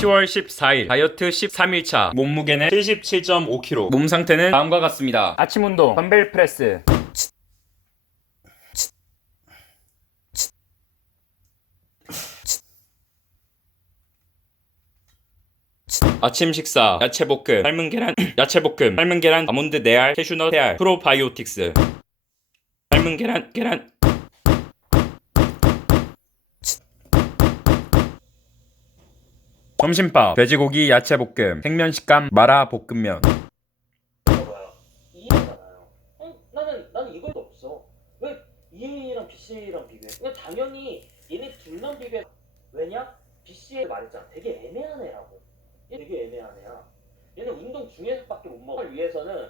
10월 14일 다이어트 13일차 몸무게는 77.5kg 몸 상태는 다음과 같습니다. 아침 운동 덤벨 프레스. 아침 식사 야채 볶음 삶은 계란 야채 볶음 삶은 계란 아몬드 네알 캐슈넛 해알 프로바이오틱스. 삶은 계란 계란 점심밥 돼지고기 야채 볶음 생면 식감 마라 볶음면? 그냥 당연히 얘네 둘만 비교해. 왜냐? BCA 말했잖아. 되게 애매한 애라고. 얘 되게 애매한 애야. 얘는 운동 중에서밖에 못. 를 위해서는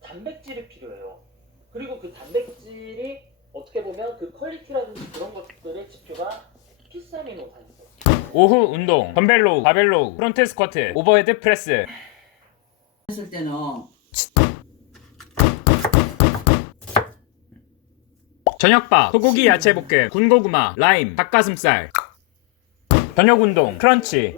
단백질이 필요해요. 그리고 그 단백질이 어떻게 보면 그 퀄리티라든지 그런 것들의 지표가 피사미노산이죠. 오후 운동 덤벨 로우 바벨 로우 프론트 스쿼트 오버헤드 프레스. 했을 때는 저녁밥 소고기 야채 볶음 군고구마 라임 닭가슴살. 저녁 운동 크런치